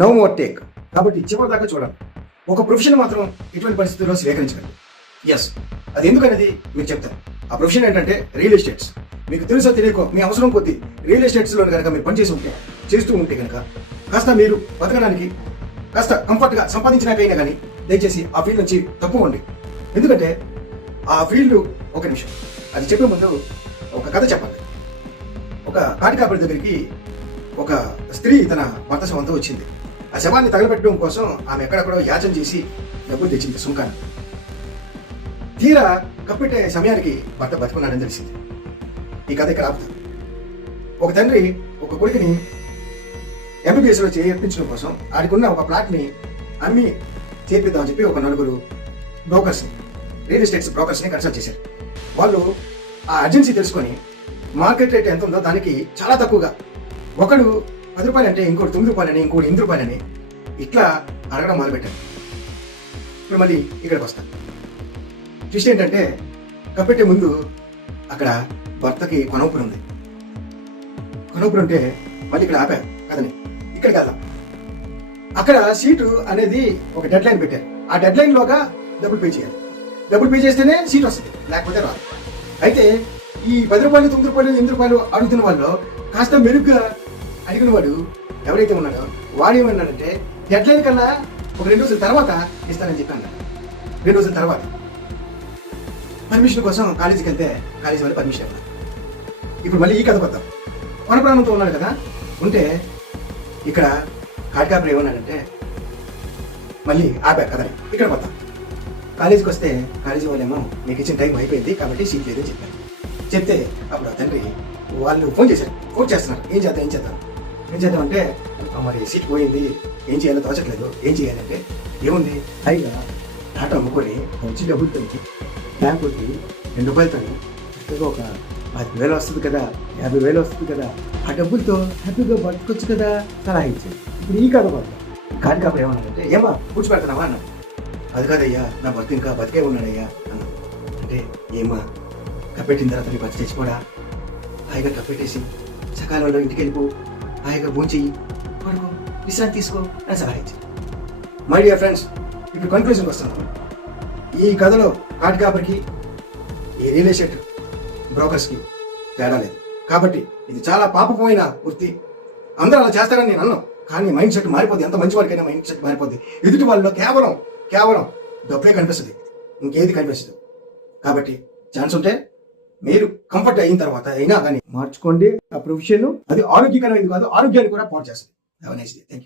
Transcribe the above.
No more take కాబట్టి చివరి దాకా చూడాలి ఒక ప్రొఫెషన్ మాత్రం ఎటువంటి పరిస్థితుల్లో స్వీకరించగలదు ఎస్ అది ఎందుకనేది మీకు చెప్తాను. ఆ ప్రొఫెషన్ ఏంటంటే రియల్ ఎస్టేట్స్. మీకు తెలుసో తెలియకో మీ అవసరం కొద్దీ రియల్ ఎస్టేట్స్లో కనుక మీరు పనిచేసి ఉంటే చేస్తూ ఉంటే కనుక కాస్త మీరు బతకడానికి కాస్త కంఫర్ట్గా సంపాదించినాకైనా కానీ దయచేసి ఆ ఫీల్డ్ నుంచి తప్పుకోండి ఎందుకంటే ఆ ఫీల్డ్ ఒక నిమిషం. అది చెప్పే ముందు ఒక కథ చెప్పండి ఒక కాటికాపరి దగ్గరికి ఒక స్త్రీ తన భర్త శవంతో వచ్చింది. ఆ శవాన్ని తగలబెట్టడం కోసం ఆమె ఎక్కడెక్కడో యాచన చేసి డబ్బులు తెచ్చింది సుంకాన్ని తీరా కప్పెట్టే సమయానికి భర్త బతుకున్నాడని తెలిసింది. ఈ కథ ఇక్కడ ఆపుతాను ఒక తండ్రి ఒక కొడుకుని ఎంబీబీఎస్లో చేర్పించడం కోసం ఆడికున్న ఒక ప్లాట్ని అమ్మి చేర్పిద్దామని చెప్పి ఒక నలుగురు బ్రోకర్స్ని రియల్ ఎస్టేట్స్ బ్రోకర్స్ని కన్సల్ట్ చేశారు. వాళ్ళు ఆ అర్జెన్సీ తెలుసుకొని మార్కెట్ రేట్ ఎంత ఉందో దానికి చాలా తక్కువగా. ఒకడు పది రూపాయలు అంటే ఇంకోటి తొమ్మిది రూపాయలని ఇంకోటి ఎనిమిది రూపాయలని ఇట్లా అడగడం మొదలుపెట్టాను. ఇప్పుడు మళ్ళీ ఇక్కడికి వస్తాను ట్విస్ట్ ఏంటంటే కప్పెట్టే ముందు అక్కడ భర్తకి కొనవపురం ఉంది. కొనవపురం ఉంటే మళ్ళీ ఇక్కడ ఆపారు కదని. ఇక్కడికి వెళ్దాం. అక్కడ సీటు అనేది ఒక డెడ్ లైన్ పెట్టారు. ఆ డెడ్ లైన్ లోగా డబ్బులు పే చేయాలి. డబ్బులు పే చేస్తేనే సీట్ వస్తుంది లేకపోతే రాదు. అయితే ఈ పది రూపాయలు తొమ్మిది రూపాయలు ఎనిమిది రూపాయలు అడుగుతున్న వాళ్ళు కాస్త మెరుగ్గా అడిగిన వాడు ఎవరైతే ఉన్నాడో వాడు ఏమన్నాడంటే డెడ్లైన్ కన్నా ఒక రెండు రోజుల తర్వాత ఇస్తానని చెప్పి అన్నాడు రెండు రోజుల తర్వాత. పర్మిషన్ కోసం కాలేజీకి వెళ్తే కాలేజీ వాళ్ళు పర్మిషన్ ఇవ్వాలి ఇప్పుడు మళ్ళీ ఈ కథ కొద్దాం వనప్రాణంతో ఉన్నాడు కదా ఉంటే ఇక్కడ కాటికాపురం ఏమన్నాడంటే మళ్ళీ ఆపా కథని ఇక్కడ కొద్దాం కాలేజీకి వస్తే కాలేజీ వాళ్ళేమో మీకు ఇచ్చిన టైం అయిపోయింది కాబట్టి సీట్ లేదని చెప్పారు. చెప్తే అప్పుడు ఆ తండ్రి వాళ్ళు ఫోన్ చేశారు. ఫోన్ చేస్తున్నారు. ఏం చేద్దాం? ఏం చేద్దాం? ఏం చేద్దామంటే మరి సీట్ పోయింది ఏం చేయాలో తోచట్లేదు ఏం చేయాలంటే ఏముంది? పైగా ఆటో అమ్ముకొని వచ్చి డబ్బులతో బ్యాంకుకి రెండు రూపాయలతో చక్కగా ఒక పది వేలు వస్తుంది కదా యాభై వేలు వస్తుంది కదా ఆ డబ్బులతో హ్యాపీగా బతుకొచ్చు కదా సలహా ఇచ్చింది ఇప్పుడు ఈ కథ కాదు కాబట్టి ఏమన్నాడంటే ఏమా కూర్చోబెడతావా అన్నాడు. అది కాదయ్యా నా భర్త ఇంకా బతికే ఉన్నాడయ్యా అన్నాడు. అంటే ఏమా కప్పెట్టిన తర్వాత నీ భర్త చచ్చిపోడా హాయిగా కప్పెట్టేసి సకాలంలో ఇంటికి వెళ్ళిపో హాయిగా భోంచెయ్యి పడుకో విశ్రాంతి తీసుకో అని సలహా ఇచ్చింది మై డియర్ ఫ్రెండ్స్ ఇప్పుడు కన్క్లూజన్కి వస్తున్నాం ఈ కథలో కాటికాపరికి ఈ రియల్ ఎస్టేట్ బ్రోకర్స్కి తేడా లేదు. కాబట్టి ఇది చాలా పాపమైన వృత్తి. అందరూ అలా చేస్తారని నేను అన్నాను కానీ మైండ్ సెట్ మారిపోద్ది. ఎంత మంచి వాడికైనా మైండ్ సెట్ మారిపోద్ది. ఎదుటి వాళ్ళలో కేవలం కేవలం డబ్బే కనిపిస్తుంది. ఇంకేది కనిపిస్తుంది? కాబట్టి ఛాన్స్ ఉంటే మీరు కంఫర్ట్ అయిన తర్వాత అయినా కానీ మార్చుకోండి. ఆ ప్రొఫెషన్ అది ఆరోగ్యకరమైనది కాదు ఆరోగ్యాన్ని కూడా పాడు చేస్తుంది. Thank you